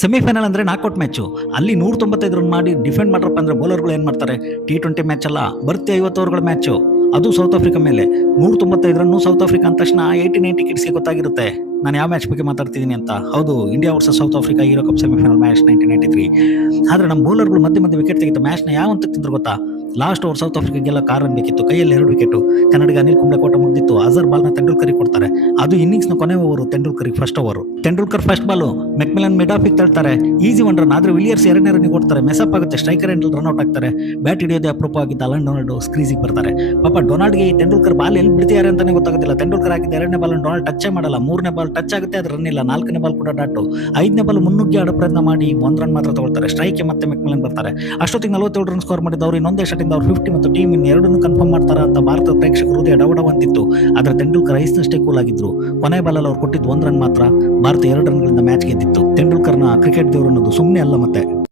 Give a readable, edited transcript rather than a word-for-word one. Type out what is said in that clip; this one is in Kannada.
ಸೆಮಿಫೈನಲ್ ಅಂದ್ರೆ ನಾಕೌಟ್ ಮ್ಯಾಚು. ಅಲ್ಲಿ 195 ರನ್ ಮಾಡಿ ಡಿಫೆಂಡ್ ಮಾಡ್ರಪ್ಪ ಅಂದ್ರೆ ಬೌಲರ್ಗಳು ಏನ್ ಮಾಡ್ತಾರೆ, T20 ಮ್ಯಾಚ್ ಅಲ್ಲ, ಬರ್ತಿ 50 ಓವರ್ಗಳ ಮ್ಯಾಚು, ಅದು ಸೌತ್ ಆಫ್ರಿಕಾ ಮೇಲೆ 195 ರನ್. ಸೌತ್ ಆಫ್ರಿಕಾ ಅಂದ ತಕ್ಷಣ 89 ಕಿಡ್ಸ್ಗೆ ಗೊತ್ತಾಗಿರುತ್ತೆ ನಾನು ಯಾವ ಮ್ಯಾಚ್ ಬಗ್ಗೆ ಮಾತಾಡ್ತಿದ್ದೀನಿ ಅಂತ. ಹೌದು, India versus south Africa hero cup semifinal match 1993. ಆದ್ರೆ ನಮ್ಮ ಬೌಲರ್ಗಳು ಮಧ್ಯೆ ವಿಕೆಟ್ ತೆಗಿತ ಮ್ಯಾಚ್ನ ಯಾವ ಅಂತ ತಿಂದ್ರು ಗೊತ್ತಾ? ಲಾಸ್ಟ್ ಓವರ್ ಸೌತ್ ಆಫ್ರಿಕಾ ಗೆಲ್ಲ ಕಾರನ್ ಬೇಕಿತ್ತು, ಕೈಯಲ್ಲಿ 2 ವಿಕೆಟ್. ಕನ್ನಡಿಗ ಅನಿಲ್ ಕುಂಬ್ಳೆ ಕೋಟ ಮುಗ್ದಿತ್ತು. ಅಜರ್ ಬಾಲ್ನ ತೆಂಡೂಲ್ಕರಿಗೆ ಕೊಡ್ತಾರೆ. ಅದು ಇನ್ನಿಂಗ್ಸ್ ನ ಕೊನೆ ಓವರ್ ತೆಂಡೂಲ್ಕರಿಗೆ first over. Tendulkar first ball McMillan ಮಿಡಾಫಿಕ್ ತಳ್ತಾರೆ, ಈಸಿ 1 ರನ್. ಆದ್ರೆ ವಿಲಿಯರ್ಸ್ 2ನೇ ರನ್ ಕೊಡ್ತಾರೆ, ಮೆಸಪ್ ಆಗುತ್ತೆ, ಸ್ಟ್ರೈಕರ್ ಎಂಡ್ ರನ್ ಔಟ್ ಆಗ್ತಾರೆ. ಬ್ಯಾಟ್ ಹಿಡಿಯೋದೇ ಅಪ್ರೂಪ ಆಗಿದ್ದ ಅಲನ್ ಡೊನಾಲ್ಡ್ ಸ್ಕ್ರೀಸಿಗೆ ಬರ್ತಾರೆ. ಪಾಪ ಡೊನಾಲ್ಡ್ಗೆ ಈ ತೆಂಡೂಲ್ಕರ್ ಬಾಲ್ ಎಲ್ಲಿ ಬಿಡ್ತಿದ್ದಾರೆ ಅಂತಾನೆ ಗೊತ್ತಾಗೋದಿಲ್ಲ. ತೆಂಡೂಲ್ಕರ್ ಹಾಕಿದ 2ನೇ ಬಾಲ್ ಡೊನಾಲ್ಡ್ ಟಚ್ ಮಾಡಲ್ಲ, 3ನೇ ಬಾಲ್ ಟಚ್ ಆಗುತ್ತೆ, ಅದು ರನ್ ಇಲ್ಲ. 4ನೇ ಬಾಲ್ ಕೂಡ ಡಾಟು. 5ನೇ ಬಾಲ್ ಮುನ್ನುಗ್ಗಿ ಆಡೋ ಪ್ರಯತ್ನ ಮಾಡಿ 1 ರನ್ ಮಾತ್ರ ತಗೊಳ್ತಾರೆ. ಸ್ಟ್ರೈಕ್ ಮತ್ತೆ ಮೆಕ್ಮಿಲನ್ ಬರ್ತಾರೆ. ಅಷ್ಟೊತ್ತಿಗೆ 47 ರನ್ ಸ್ಕೋರ್ ಮಾಡಿದವರು ಇನ್ನೊಂದೇ ಶಟಿಂದ ಅವ್ರು 50 ಮತ್ತು ಟೀಮ್ ಇನ್ ಎರಡನ್ನೂ ಕನ್ಫರ್ಮ್ ಮಾಡ್ತಾರ ಅಂತ ಭಾರತದ ಪ್ರೇಕ್ಷಕರು ಹೃದಯ ಡವಡವಂತಿತ್ತು. ಆದ್ರೆ ತೆಂಡೂಲ್ಕರ್ ಐಸ್ನಷ್ಟೇ ಕೂಲ್ ಆಗಿದ್ರು. ಕೊನೆ ಬಾಲಲ್ಲಿ ಅವ್ರು ಕೊಟ್ಟಿದ್ದು 1 ರನ್ ಮಾತ್ರ. ಭಾರತ 2 ರನ್ಗಳಿಂದ ಮ್ಯಾಚ್ ಗೆದ್ದಿತ್ತು. ತೆಂಡೂಲ್ಕರ್ನ ಕ್ರಿಕೆಟ್ ದೇವರು ಅನ್ನೋದು ಸುಮ್ಮನೆ ಅಲ್ಲ ಮತ್ತೆ.